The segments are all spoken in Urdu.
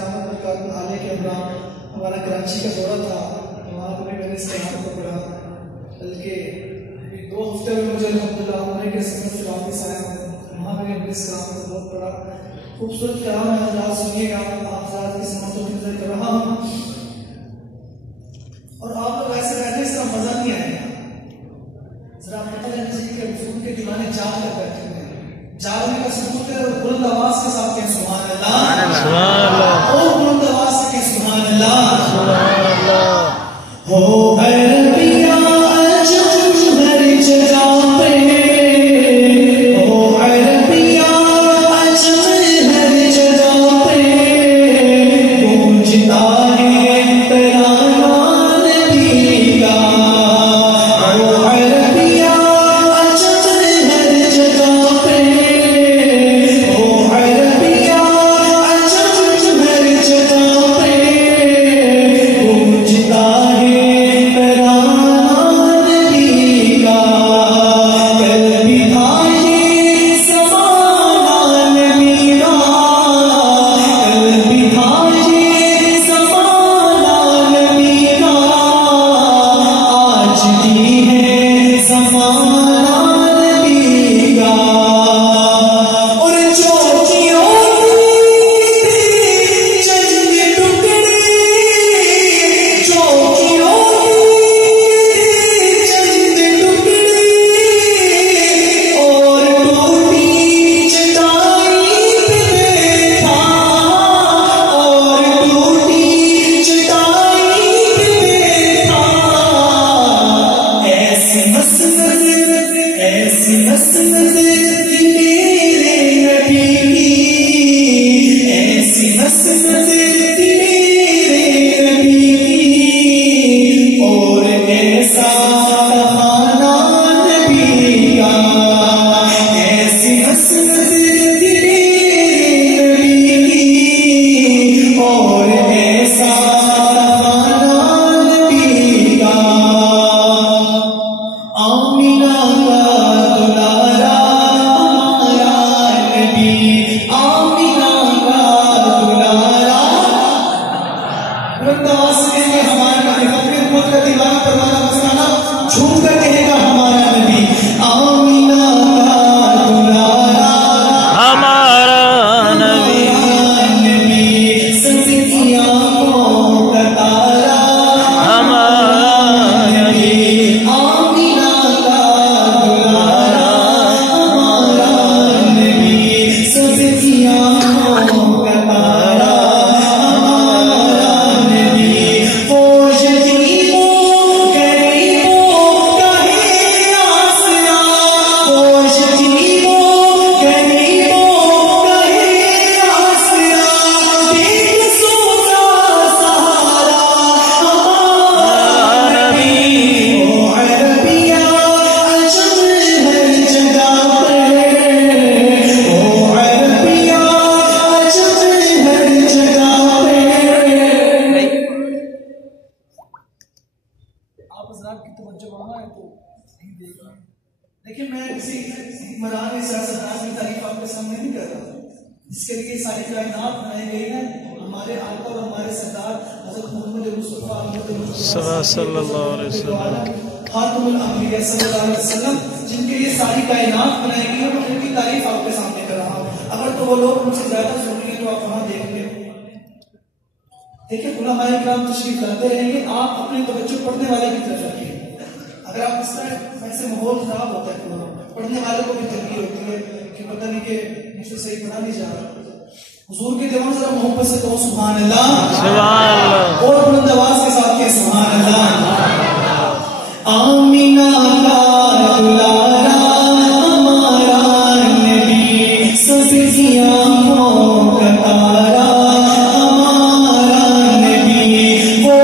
استقامت برکات عالیہ کے ہمراہ ہمارا کراچی کا دورہ تھا، وہاں پہ میں نے استقامت کو پڑھا، بلکہ 2 ہفتے میں مجھے الحمدللہ عمرے کے سفر سے واپس آیا ہوں، وہاں میں نے استقامت کو بہت پڑھا۔ خوبصورت کلام ہے، حضرات سنیے گا، آپ حضرات کی سماعتوں کی نظر کر رہا ہوں، اور آپ لوگ ایسے بیٹھے اس کا مزہ نہیں آئے گا۔ ذرا پتہ ہے کسی کے رسول کے دیوانے جاگ کر بیٹھے ہوئے ہیں، جاگنے کا ثبوت ہے، اور بلند آواز کے ساتھ کہیں سبحان اللہ، سبحان اللہ، اور بلند آواز سے کہیں سبحان اللہ، سبحان اللہ۔ ہو عربیہ عجم ہر جگہ پہ، ہو عربیہ عجم ہر جگہ پہ، گونجتا ہے ترانہ نبی کا، ہو عربیہ عجم ہر جگہ پہ، ہو عربیہ عجم ہر جگہ پہ، گونجتا ہے لیکن میں کسی حکمران سیاستدان کی تعریف آپ کے سامنے نہیں کر رہا، اس کے لیے ساری کائنات بنائی گئی ہے ہمارے آقا اور ہمارے سردار حضرت محمد مصطفیٰ صلی اللہ علیہ وسلم، خاتم الانبیاء صلی اللہ علیہ وسلم، جن کے لیے ساری کائنات بنائی گئی ہے، ان کی تعریف آپ کے سامنے کر رہا ہوں۔ اگر تو وہ لوگ مجھ سے زیادہ ضروری ہیں تو آپ وہاں دیکھ لیں، دیکھیں علماء کرام تشریف لاتے رہیں گے، آپ اپنی توجہ پڑھنے والے کی طرف رکھیں۔ اگر آپ اس طرح ایسے ماحول خراب ہوتا ہے تو پڑھنے والے کو بھی تنگی ہوتی ہے کہ پتہ نہیں کہ مجھ سے صحیح پڑھا نہیں جا رہا۔ حضور کے دیوان ذرا محبت سے کہو سبحان اللہ، سبحان اللہ، اور بلند آواز کے ساتھ کہ سبحان اللہ۔ آمینہ کا دلارا ہمارا نبی، سبزی آنکھوں کا تارا ہمارا نبی، وہ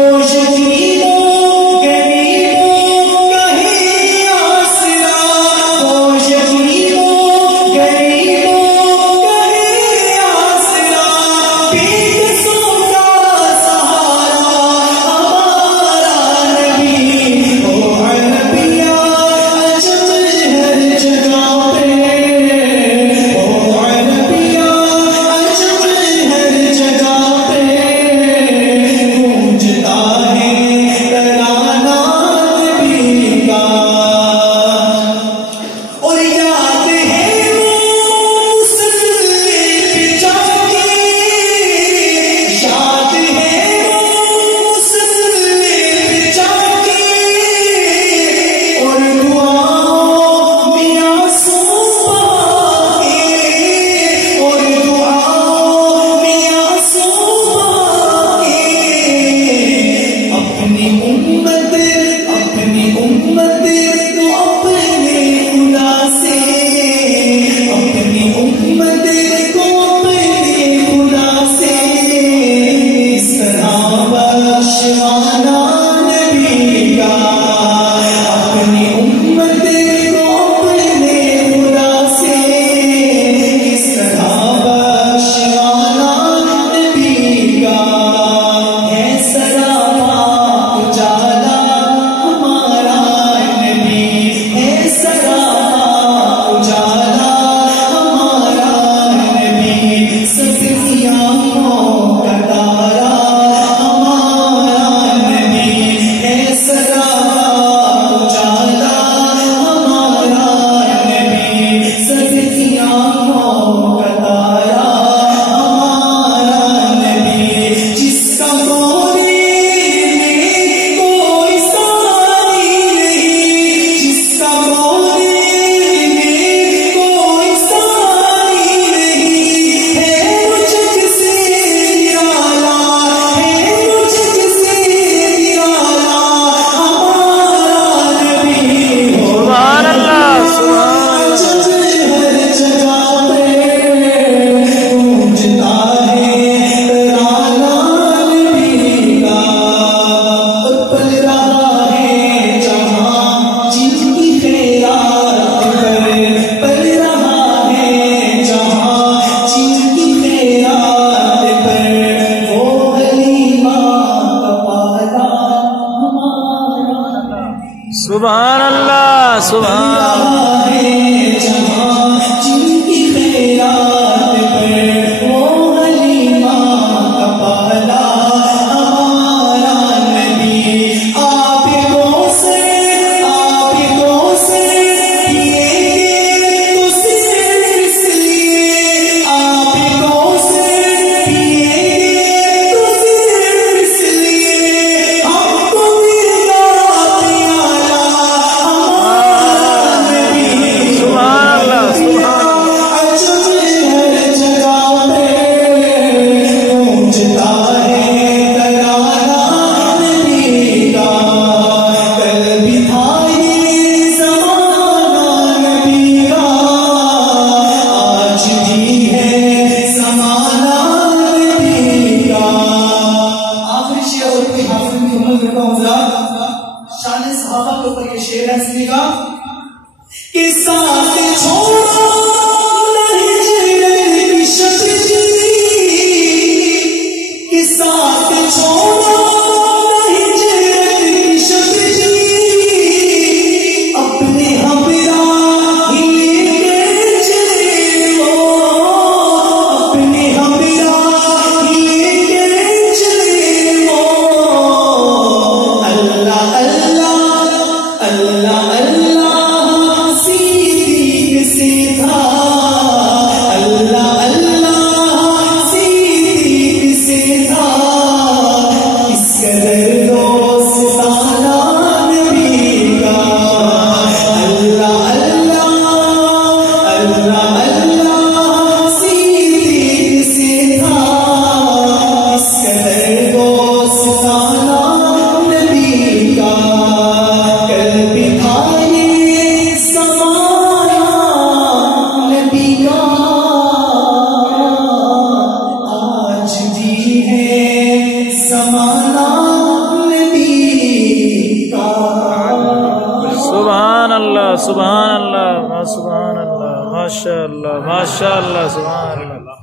سبحان اللہ سبحان اللہ ماشاء اللہ ماشاء اللہ سبحان اللہ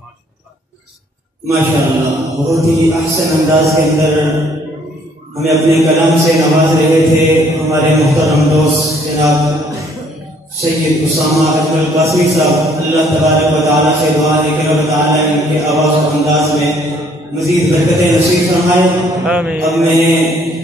ماشاء اللہ. بہت ہی احسن انداز کے اندر ہمیں اپنے کلام سے نواز رہے تھے ہمارے محترم دوست جناب سید اسامہ اکمل القاسمی صاحب. اللہ تبارک و تعالیٰ سے دعا ہے کہ رب تعالیٰ ان کے آواز و انداز میں مزید برکتیں نصیب فرمائے. آمین. اب میں نے